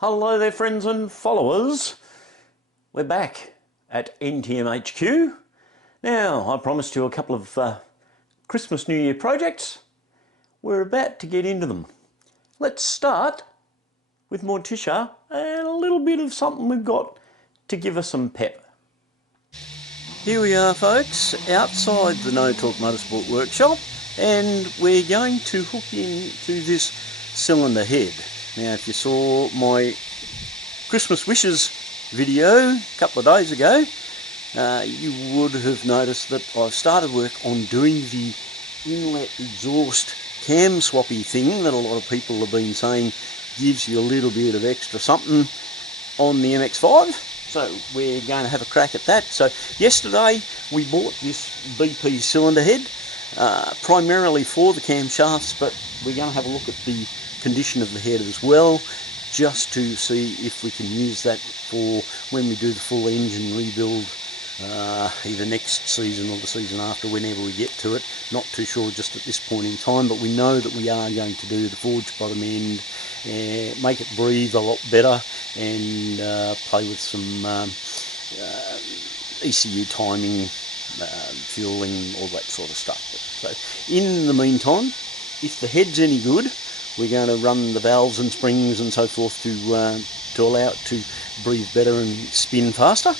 Hello there friends and followers, we're back at NTMHQ. Now I promised you a couple of Christmas New Year projects. We're about to get into them. Let's start with Morticia and a little bit of something we've got to give us some pep. Here we are folks, outside the No Talk Motorsport workshop, and we're going to hook into this cylinder head. Now if you saw my Christmas wishes video a couple of days ago, you would have noticed that I've started work on doing the inlet exhaust cam swappy thing that a lot of people have been saying gives you a little bit of extra something on the MX-5. So we're going to have a crack at that. So yesterday we bought this BP cylinder head primarily for the camshafts, but we're going to have a look at the condition of the head as well, just to see if we can use that for when we do the full engine rebuild, either next season or the season after, whenever we get to it. Not too sure just at this point in time, but we know that we are going to do the forged bottom end, make it breathe a lot better, and play with some ECU timing, fueling, all that sort of stuff. So in the meantime, if the head's any good, we're going to run the valves and springs and so forth to allow it to breathe better and spin faster.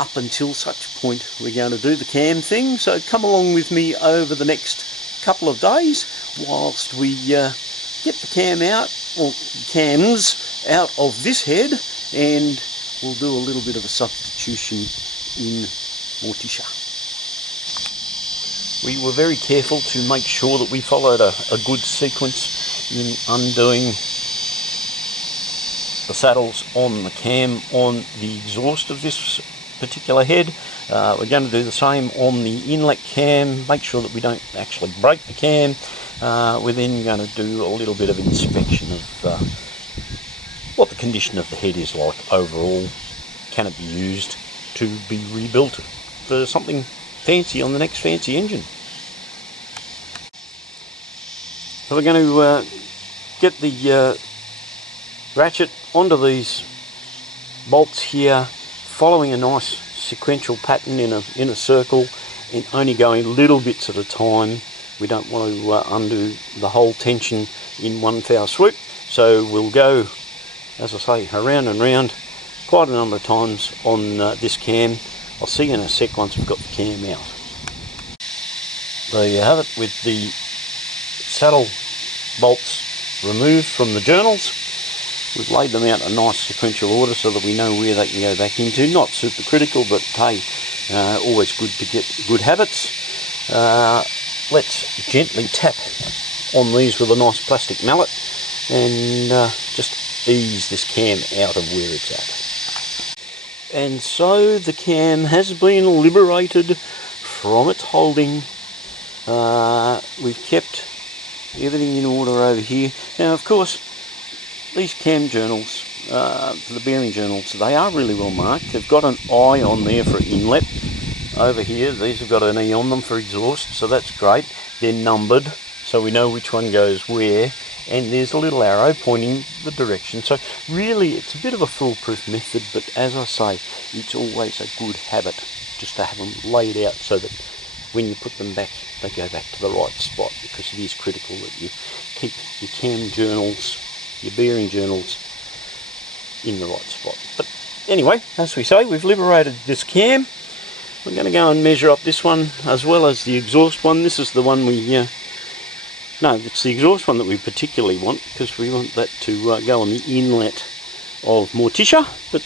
Up until such point we're going to do the cam thing, so come along with me over the next couple of days whilst we get the cam out, or cams out of this head, and we'll do a little bit of a substitution in Morticia. We were very careful to make sure that we followed a good sequence in undoing the saddles on the cam on the exhaust of this particular head. We're going to do the same on the inlet cam, make sure that we don't actually break the cam. We're then going to do a little bit of inspection of what the condition of the head is like overall. Can it be used to be rebuilt for something fancy on the next fancy engine? So we're going to get the ratchet onto these bolts here, following a nice sequential pattern in a circle, and only going little bits at a time. We don't want to undo the whole tension in one foul swoop, so we'll go, as I say, around and round quite a number of times on this cam. I'll see you in a sec once we've got the cam out. There you have it, with the saddle bolts removed from the journals. We've laid them out in a nice sequential order so that we know where they can go back into. Not super critical, but hey, always good to get good habits. Let's gently tap on these with a nice plastic mallet and just ease this cam out of where it's at. And so the cam has been liberated from its holding. We've kept everything in order over here. Now of course, these cam journals, the bearing journals, they are really well marked. They've got an I on there for inlet. Over here, these have got an E on them for exhaust, so that's great. They're numbered, so we know which one goes where, and there's a little arrow pointing the direction. So really it's a bit of a foolproof method, but as I say, it's always a good habit just to have them laid out so that when you put them back, they go back to the right spot, because it is critical that you keep your cam journals, your bearing journals, in the right spot. But anyway, as we say, we've liberated this cam. We're going to go and measure up this one as well as the exhaust one. This is the one we no, it's the exhaust one that we particularly want, because we want that to go on the inlet of Morticia. But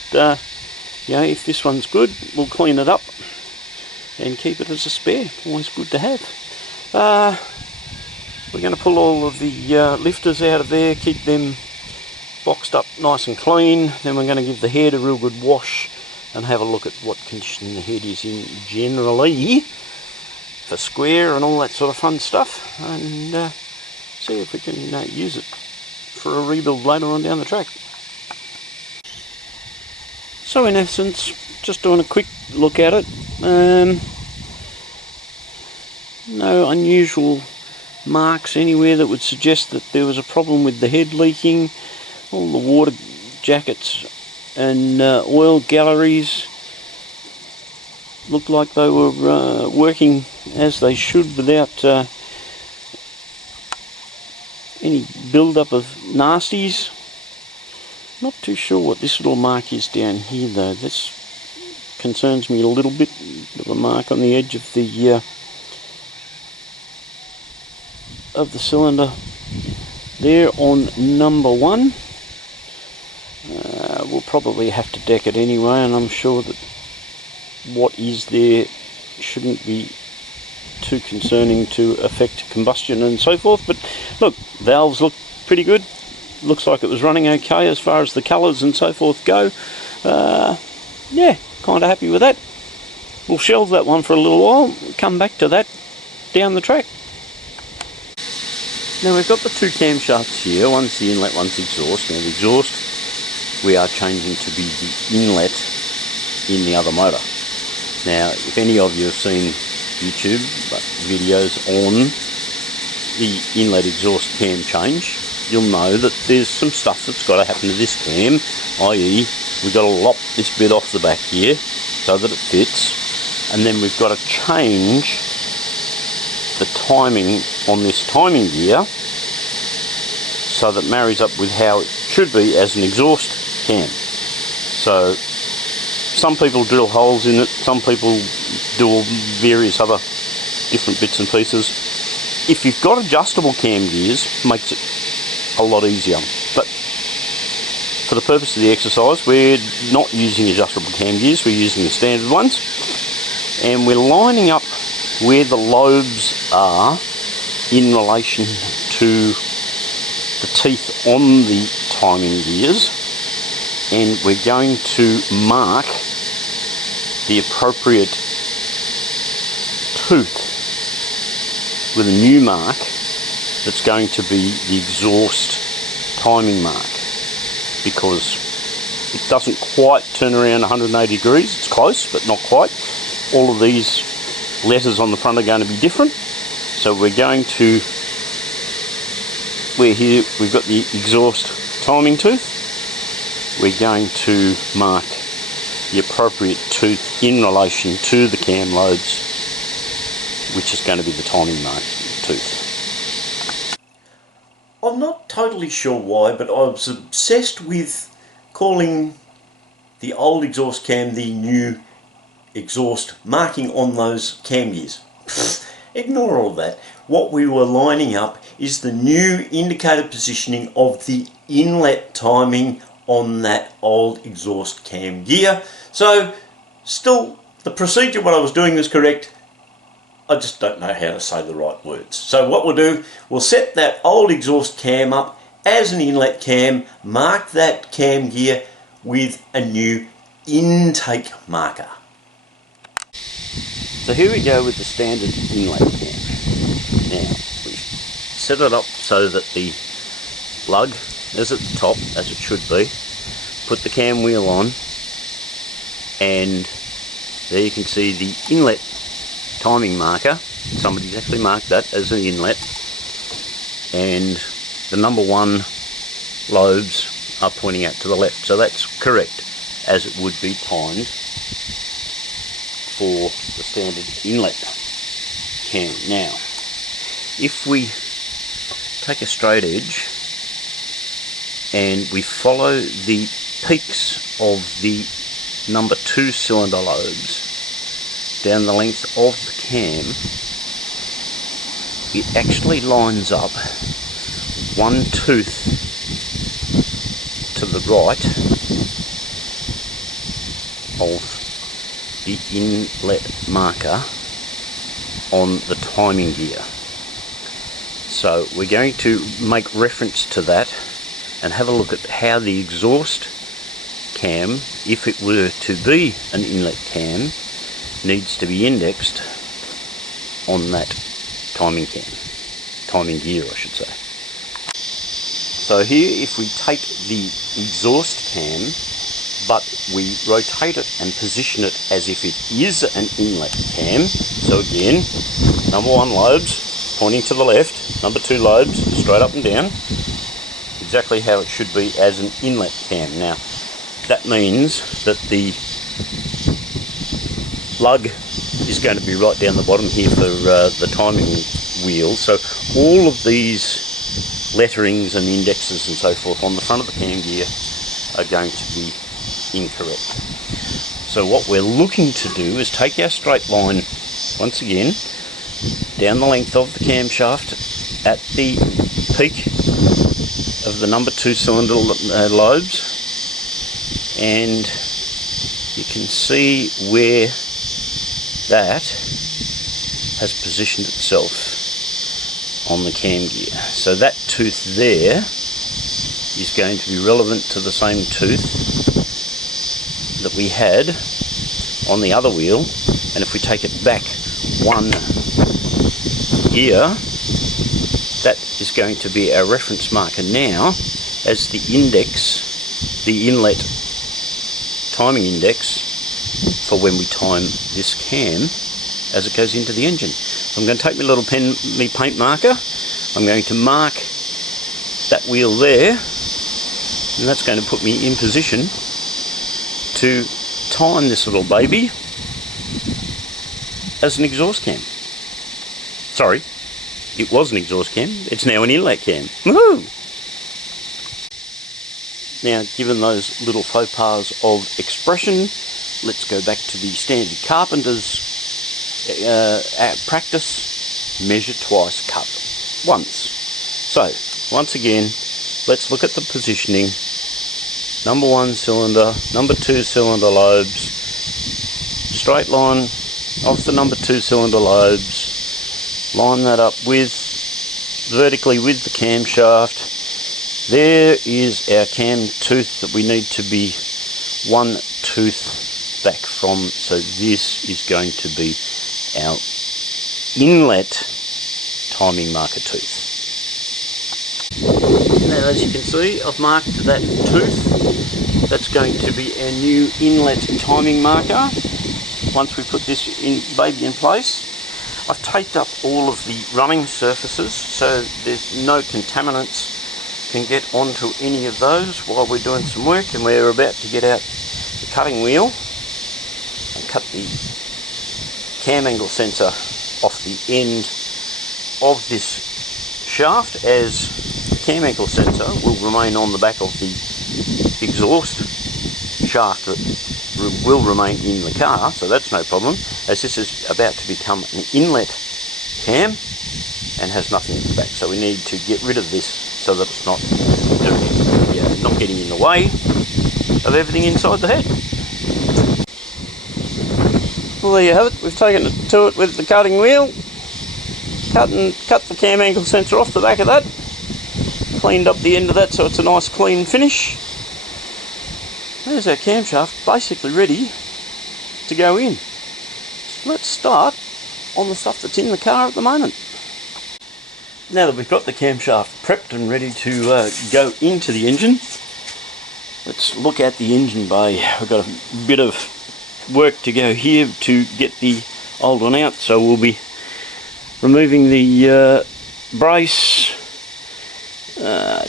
you know, if this one's good, we'll clean it up and keep it as a spare. Always good to have. We're going to pull all of the lifters out of there, keep them boxed up nice and clean. Then we're going to give the head a real good wash and have a look at what condition the head is in generally for square and all that sort of fun stuff, and see if we can use it for a rebuild later on down the track. So in essence, just doing a quick look at it. No unusual marks anywhere that would suggest that there was a problem with the head leaking. all the water jackets and oil galleries looked like they were working as they should without any build-up of nasties. Not too sure what this little mark is down here though. This concerns me a little bit. Bit of a mark on the edge of the cylinder there on number 1. We'll probably have to deck it anyway, and I'm sure that what is there shouldn't be too concerning to affect combustion and so forth. But look, valves look pretty good. Looks like it was running okay as far as the colours and so forth go. Yeah, kind of happy with that. We'll shelve that one for a little while, come back to that down the track. Now we've got the 2 camshafts here, one's the inlet, one's the exhaust. Now the exhaust we are changing to be the inlet in the other motor. Now if any of you have seen YouTube videos on the inlet exhaust cam change, you'll know that there's some stuff that's got to happen to this cam, i.e. we've got to lop this bit off the back here so that it fits, and then we've got to change the timing on this timing gear so that marries up with how it should be as an exhaust cam. So some people drill holes in it, some people do various other different bits and pieces. If you've got adjustable cam gears, makes it a lot easier. But for the purpose of the exercise, we're not using adjustable cam gears, we're using the standard ones, and we're lining up where the lobes are in relation to the teeth on the timing gears, and we're going to mark the appropriate tooth with a new mark that's going to be the exhaust timing mark, because it doesn't quite turn around 180 degrees. It's close but not quite. All of these letters on the front are going to be different, so we're going to, where here we've got the exhaust timing tooth, we're going to mark the appropriate tooth in relation to the cam lobes, which is going to be the timing mark tooth. I'm not totally sure why, but I was obsessed with calling the old exhaust cam the new exhaust marking on those cam gears. Ignore all that. What we were lining up is the new indicator positioning of the inlet timing on that old exhaust cam gear. So still, the procedure, what I was doing was correct. I just don't know how to say the right words. So what we'll do, we'll set that old exhaust cam up as an inlet cam, mark that cam gear with a new intake marker. So here we go with the standard inlet cam. Now, we set it up so that the lug is at the top, as it should be. Put the cam wheel on, and there you can see the inlet timing marker. Somebody's actually marked that as an inlet, and the number 1 lobes are pointing out to the left, so that's correct as it would be timed for the standard inlet cam. Now if we take a straight edge and we follow the peaks of the number 2 cylinder lobes down the length of the cam, it actually lines up one tooth to the right of the inlet marker on the timing gear. So we're going to make reference to that and have a look at how the exhaust cam, if it were to be an inlet cam, needs to be indexed on that timing gear I should say. So here, if we take the exhaust cam but we rotate it and position it as if it is an inlet cam, so again, number 1 lobes pointing to the left, number 2 lobes straight up and down, exactly how it should be as an inlet cam. Now, that means that the lug is going to be right down the bottom here for the timing wheel. So all of these letterings and indexes and so forth on the front of the cam gear are going to be incorrect. So what we're looking to do is take our straight line once again down the length of the camshaft at the peak of the number 2 cylinder lobes, and you can see where that has positioned itself on the cam gear. So that tooth there is going to be relevant to the same tooth that we had on the other wheel, and if we take it back one gear, that is going to be our reference marker now as the index, the inlet timing index for when we time this cam as it goes into the engine. So I'm going to take my little pen, my paint marker, I'm going to mark that wheel there, and that's going to put me in position to time this little baby as an exhaust cam. Sorry, it was an exhaust cam, it's now an inlet cam. Woohoo! Now, given those little faux pas of expression, let's go back to the standard carpenter's practice: measure twice, cut once. So, once again, let's look at the positioning. Number 1 cylinder, number 2 cylinder lobes, straight line off the number 2 cylinder lobes, line that up with vertically with the camshaft. There is our cam tooth that we need to be one tooth back from, so this is going to be our inlet timing marker tooth. Now, as you can see, I've marked that tooth. That's going to be our new inlet timing marker. Once we put this baby in place, I've taped up all of the running surfaces so there's no contaminants can get onto any of those while we're doing some work, and we're about to get out the cutting wheel and cut the cam angle sensor off the end of this shaft, as the cam angle sensor will remain on the back of the exhaust shaft that will remain in the car, so that's no problem, as this is about to become an inlet cam and has nothing at the back. So we need to get rid of this so that it's not getting in the way of everything inside the head. Well, there you have it. We've taken it to it with the cutting wheel, cut the cam angle sensor off the back of that, cleaned up the end of that so it's a nice clean finish. There's our camshaft basically ready to go in. Let's start on the stuff that's in the car at the moment. Now that we've got the camshaft prepped and ready to go into the engine, let's look at the engine bay. We've got a bit of work to go here to get the old one out, so we'll be removing the brace,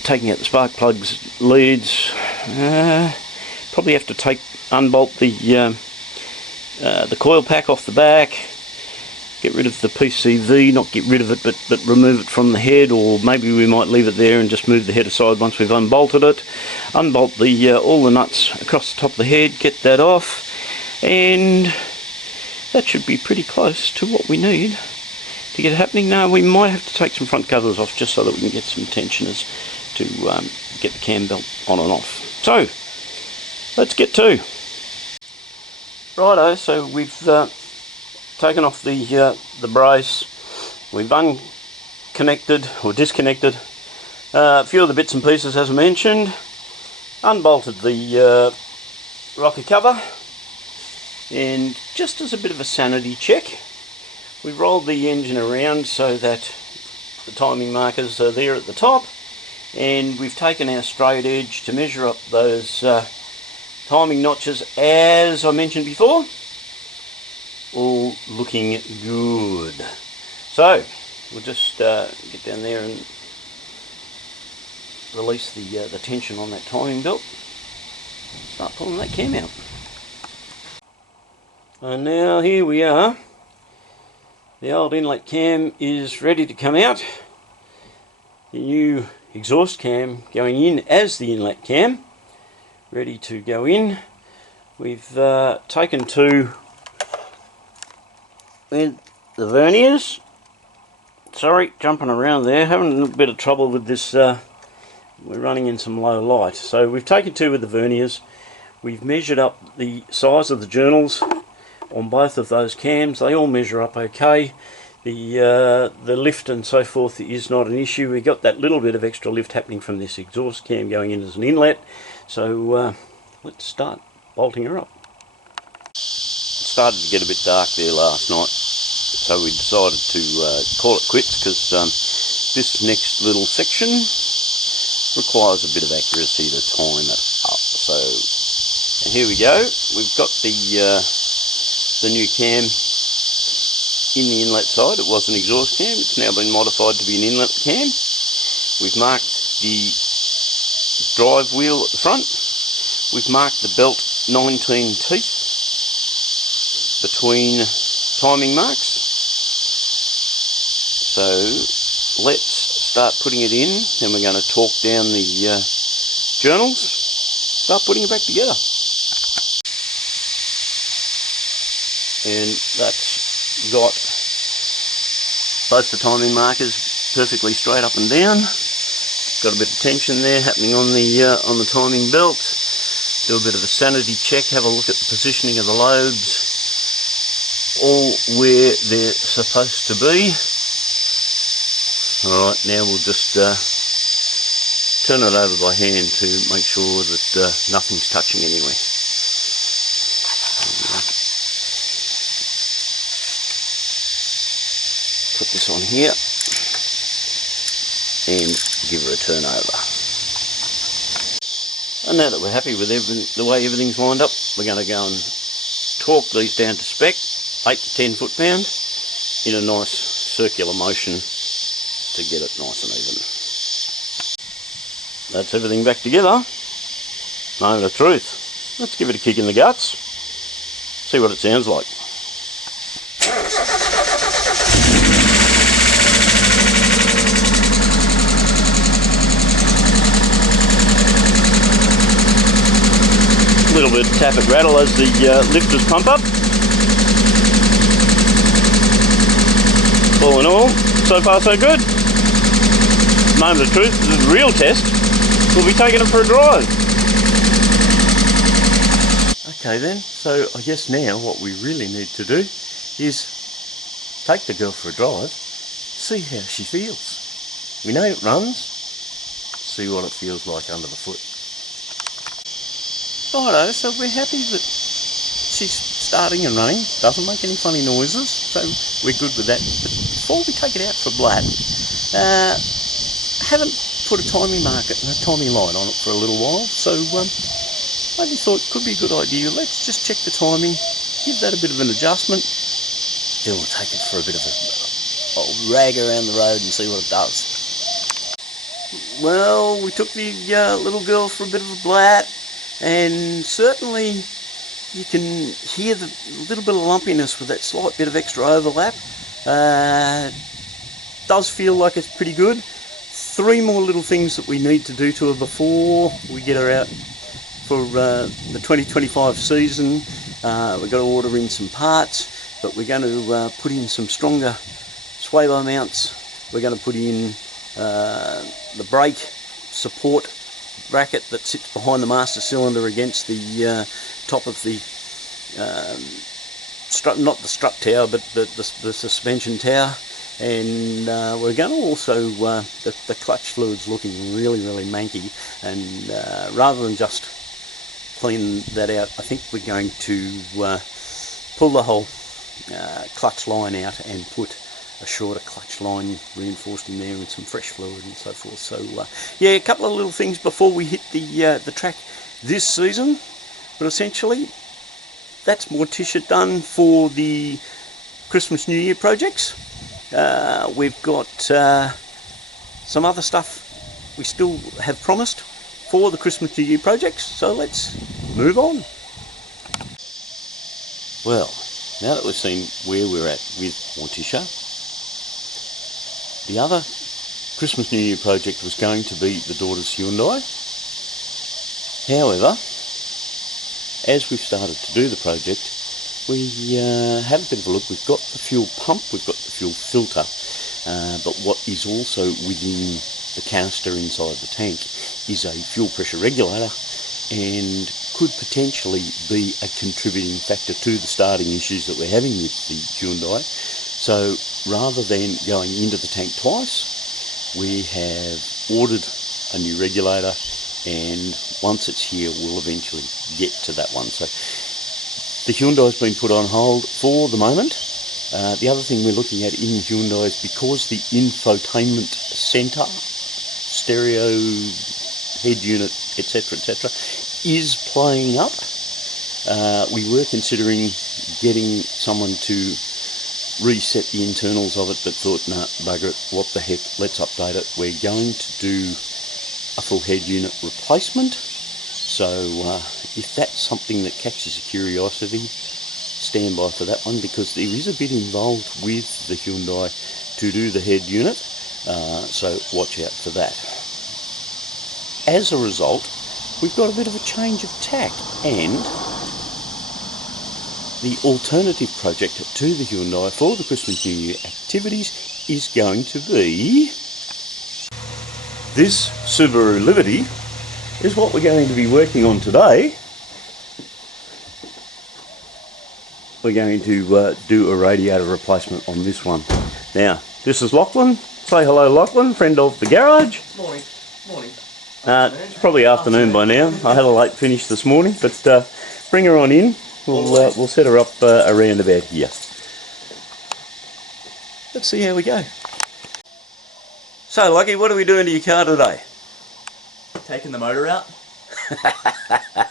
taking out the spark plugs, leads, probably have to unbolt the coil pack off the back, get rid of the PCV, not get rid of it, but remove it from the head, or maybe we might leave it there and just move the head aside once we've unbolted it. Unbolt all the nuts across the top of the head, get that off, and that should be pretty close to what we need to get it happening. Now, we might have to take some front covers off just so that we can get some tensioners to get the cam belt on and off. So, let's get to. Righto, so we've taken off the brace, we've unconnected or disconnected a few of the bits and pieces as I mentioned, unbolted the rocker cover, and just as a bit of a sanity check, we rolled the engine around so that the timing markers are there at the top, and we've taken our straight edge to measure up those timing notches as I mentioned before. All looking good. So we'll just get down there and release the tension on that timing belt. Start pulling that cam out. And now here we are. The old inlet cam is ready to come out. The new exhaust cam going in as the inlet cam, ready to go in. We've taken to with the verniers. Sorry, jumping around there, having a little bit of trouble with this. We're running in some low light. So we've taken to with the verniers. We've measured up the size of the journals on both of those cams. They all measure up okay. The lift and so forth is not an issue. We got that little bit of extra lift happening from this exhaust cam going in as an inlet. So let's start bolting her up. It started to get a bit dark there last night, so we decided to call it quits, because this next little section requires a bit of accuracy to time it up. So, and here we go. We've got the new cam in the inlet side. It was an exhaust cam. It's now been modified to be an inlet cam. We've marked the drive wheel at the front. We've marked the belt 19 teeth between timing marks. So let's start putting it in, then we're going to torque down the journals, start putting it back together. And that's got both the timing markers perfectly straight up and down. Got a bit of tension there happening on the timing belt. Do a bit of a sanity check, have a look at the positioning of the lobes, all where they're supposed to be. Alright, now we'll just turn it over by hand to make sure that nothing's touching anywhere. Put this on here and give her a turn over. And now that we're happy with the way everything's lined up, we're going to go and torque these down to spec, 8 to 10 foot-pound, in a nice circular motion to get it nice and even. That's everything back together. Moment of truth. Let's give it a kick in the guts, see what it sounds like. A little bit of tap and rattle as the lifters pump up. All in all, so far so good. Moment of truth, the real test, we'll be taking it for a drive. Okay then, so I guess now what we really need to do is take the girl for a drive, see how she feels. We know it runs, see what it feels like under the foot. Righto, so we're happy that she's starting and running, doesn't make any funny noises, so we're good with that. But before we take it out for blood, haven't put a timing marker and a timing line on it for a little while, so I just thought it could be a good idea. Let's just check the timing, give that a bit of an adjustment, then we'll take it for a bit of a rag around the road and see what it does. Well, we took the little girl for a bit of a blat, and certainly you can hear the little bit of lumpiness with that slight bit of extra overlap. Does feel like it's pretty good. 3 more little things that we need to do to her before we get her out for the 2025 season. We've got to order in some parts, but we're going to put in some stronger sway-bar mounts. We're going to put in the brake support bracket that sits behind the master cylinder against the top of the strut, not the strut tower, but the suspension tower. And we're going to also, the clutch fluid's looking really manky, and rather than just clean that out, I think we're going to pull the whole clutch line out and put a shorter clutch line reinforced in there with some fresh fluid and so forth. So yeah, a couple of little things before we hit the track this season, but essentially that's Morticia done for the Christmas New Year projects. We've got some other stuff we still have promised for the Christmas New Year projects, so let's move on. Well, now that we've seen where we're at with Morticia, the other Christmas New Year project was going to be the daughter's Hyundai. However, as we've started to do the project, we have a bit of a look. We've got the fuel pump, we've got the fuel filter, but what is also within the canister inside the tank is a fuel pressure regulator, and could potentially be a contributing factor to the starting issues that we're having with the Hyundai. So rather than going into the tank twice, we have ordered a new regulator, and once it's here we'll eventually get to that one. So the Hyundai's been put on hold for the moment. The other thing we're looking at in the Hyundai is because the infotainment centre, stereo, head unit, etc., is playing up. We were considering getting someone to reset the internals of it, but thought, nah, bugger it, what the heck, let's update it. We're going to do a full head unit replacement. So if that's something that catches your curiosity, stand by for that one, because there is a bit involved with the Hyundai to do the head unit, so watch out for that. As a result, we've got a bit of a change of tack, and the alternative project to the Hyundai for the Christmas New Year activities is going to be this Subaru Liberty. Is what we're going to be working on today. We're going to do a radiator replacement on this one. Now, this is Lachlan. Say hello, Lachlan, friend of the garage. Morning. Morning. It's probably afternoon by now. I had a late finish this morning, but bring her on in. We'll set her up around about here. Let's see how we go. So, Lucky, what are we doing to your car today? Taking the motor out?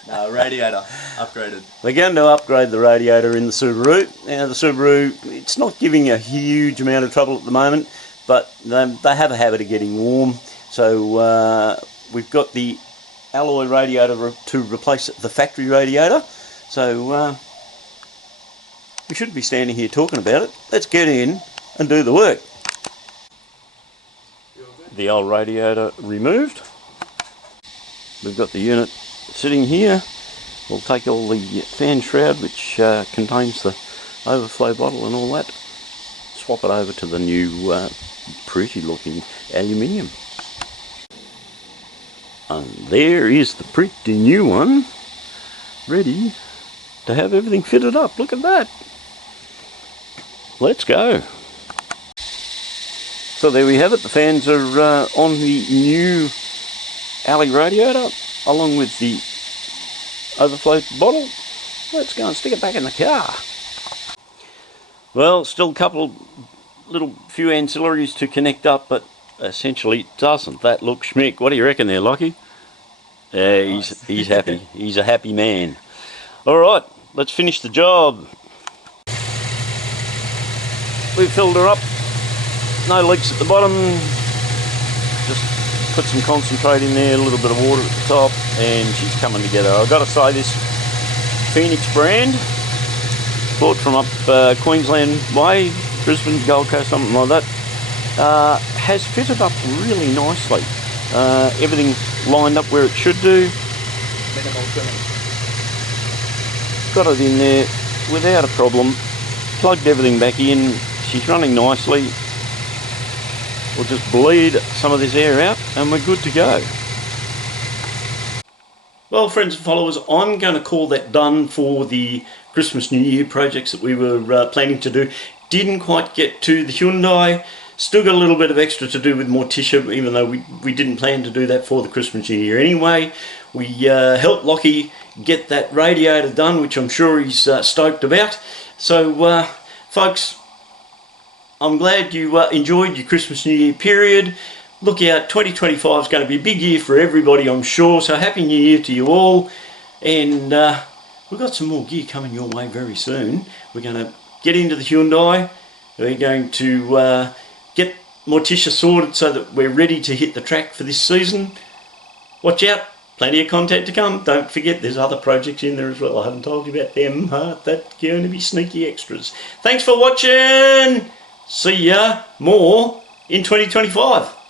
No, radiator upgraded. We're going to upgrade the radiator in the Subaru. Now, the Subaru, it's not giving a huge amount of trouble at the moment, but they have a habit of getting warm. So we've got the alloy radiator to replace the factory radiator. So we shouldn't be standing here talking about it. Let's get in and do the work. The old radiator removed. We've got the unit sitting here. We'll take all the fan shroud, which contains the overflow bottle and all that, swap it over to the new pretty looking aluminium. And there is the pretty new one, ready to have everything fitted up. Look at that. Let's go. So there we have it. The fans are on the new alley radiator, along with the overflow bottle. Let's go and stick it back in the car. Well, still a couple little few ancillaries to connect up, but essentially doesn't that look schmick? What do you reckon there, Lockie? Yeah, Nice. he's happy. He's a happy man. All right, let's finish the job. We've filled her up. No leaks at the bottom. Just put some concentrate in there, a little bit of water at the top, and she's coming together. I've got to say, this Phoenix brand, bought from up Queensland way, Brisbane, Gold Coast, something like that, has fitted up really nicely. Everything lined up where it should do. Minimal trimming. Got it in there without a problem. Plugged everything back in. She's running nicely. We'll just bleed some of this air out and we're good to go. Well, friends and followers, I'm going to call that done for the Christmas New Year projects that we were planning to do. Didn't quite get to the Hyundai. Still got a little bit of extra to do with Morticia, even though we didn't plan to do that for the Christmas New Year anyway. We helped Lockie get that radiator done, which I'm sure he's stoked about. So, folks, I'm glad you enjoyed your Christmas New Year period. Look out, 2025 is going to be a big year for everybody, I'm sure. So Happy New Year to you all. And we've got some more gear coming your way very soon. We're going to get into the Hyundai. We're going to get Morticia sorted so that we're ready to hit the track for this season. Watch out, plenty of content to come. Don't forget there's other projects in there as well. I haven't told you about them. That's going to be sneaky extras. Thanks for watching. See ya more in 2025.